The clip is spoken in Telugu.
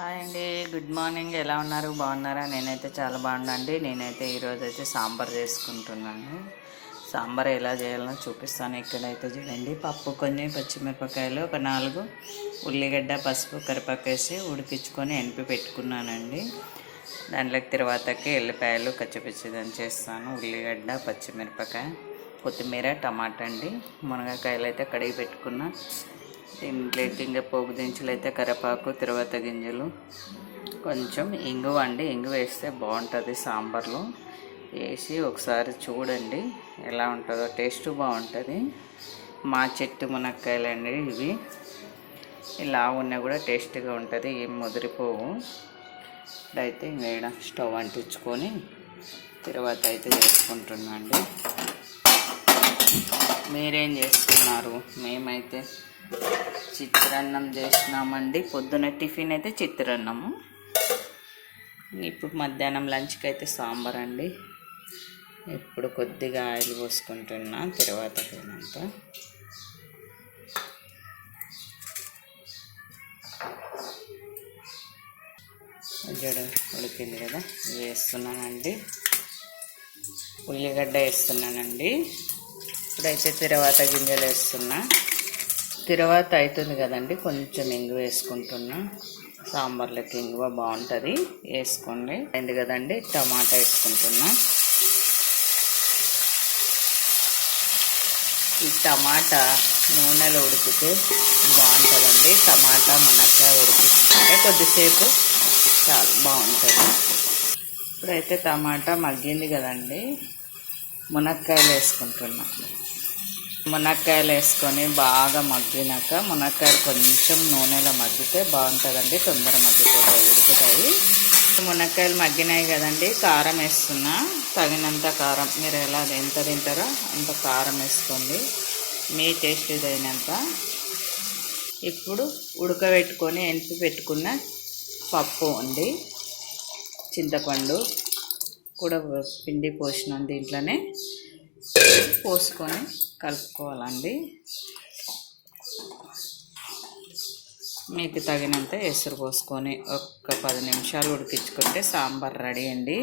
హాయ్ అండి, గుడ్ మార్నింగ్. ఎలా ఉన్నారు? బాగున్నారా? నేనైతే చాలా బాగున్నాండి. నేనైతే ఈరోజు అయితే సాంబార్ చేసుకుంటున్నాను. సాంబార్ ఎలా చేయాలో చూపిస్తాను. ఇక్కడైతే చూడండి, పప్పు, కొన్ని పచ్చిమిరపకాయలు, ఒక 4 ఉల్లిగడ్డ, పసుపు, కరివేపాకు వేసి ఉడికించుకొని ఎనిపి పెట్టుకున్నానండి. దాంట్లోకి తర్వాతకి ఎల్లిపాయలు కచ్చిపిచ్చి దంచేస్తాను. ఉల్లిగడ్డ, పచ్చిమిరపకాయ, కొత్తిమీర, టమాటా అండి. మునగకాయలు అయితే కడిగి పెట్టుకున్నా. దీంట్లోకి ఇంకా పోపు దినుసులు అయితే కరివేపాకు, తిరువాత గింజలు, కొంచెం ఇంగువ అండి. ఇంగువ వేస్తే బాగుంటుంది సాంబార్లో. వేసి ఒకసారి చూడండి ఎలా ఉంటుందో. టేస్ట్ బాగుంటుంది. మా చెట్టు మునక్కాయలండి ఇవి. ఇలా ఉన్నా కూడా టేస్ట్గా ఉంటుంది, ఏం ముదిరిపోవు. ఇప్పుడైతే ఇంకా స్టవ్ అంటించుకొని తర్వాత అయితే చేసుకుంటున్నా అండి. మీరేం చేస్తున్నారు? మేమైతే చిత్రాన్నం చేసినామండి. పొద్దున టిఫిన్ అయితే చిత్రాన్నము. ఇప్పుడు మధ్యాహ్నం లంచ్కి అయితే సాంబార్ అండి. ఇప్పుడు కొద్దిగా ఆయిల్ పోసుకుంటున్నా. తర్వాత పోయినంత జడ ఉడికింది కదా, వేస్తున్నానండి. ఉల్లిగడ్డ వేస్తున్నానండి. ఇప్పుడైతే తర్వాత గింజలు వేస్తున్నా. తర్వాత అవుతుంది కదండి, కొంచెం ఇంగువ వేసుకుంటున్నా. సాంబార్లోకి ఇంగువ బాగుంటుంది, వేసుకోండి. అయింది కదండి, టమాటా వేసుకుంటున్నా. ఈ టమాటా నూనెలో ఉడికితే బాగుంటుందండి. టమాటా మునక్కాయ ఉడికించుకుంటే కొద్దిసేపు చాలా బాగుంటుంది. ఇప్పుడైతే టమాటా మగ్గింది కదండి, మునక్కాయలు వేసుకుంటున్నా. మునక్కాయలు వేసుకొని బాగా మగ్గినాక, మునక్కాయలు కొంచెం నూనెలో మగ్గితే బాగుంటుందండి. తొందర మగ్గిపోతాయి, ఉడుకుతాయి. మునక్కాయలు మగ్గినాయి కదండి, కారం వేస్తున్నా. తగినంత కారం, మీరు ఎంత తింటారో అంత కారం వేసుకోండి, మీ టేస్ట్ ఇదైనంత. ఇప్పుడు ఉడకబెట్టుకొని ఎనిపి పెట్టుకున్న పప్పు ఉంది, చింతపండు కూడా పిండి పోసినాను. దీంట్లోనే పోసుకొని కలుపుకోవాలండి. మీకు తగినంత ఎసురు పోసుకొని ఒక్క 10 నిమిషాలు ఉడికించుకుంటే సాంబార్ రెడీ అండి.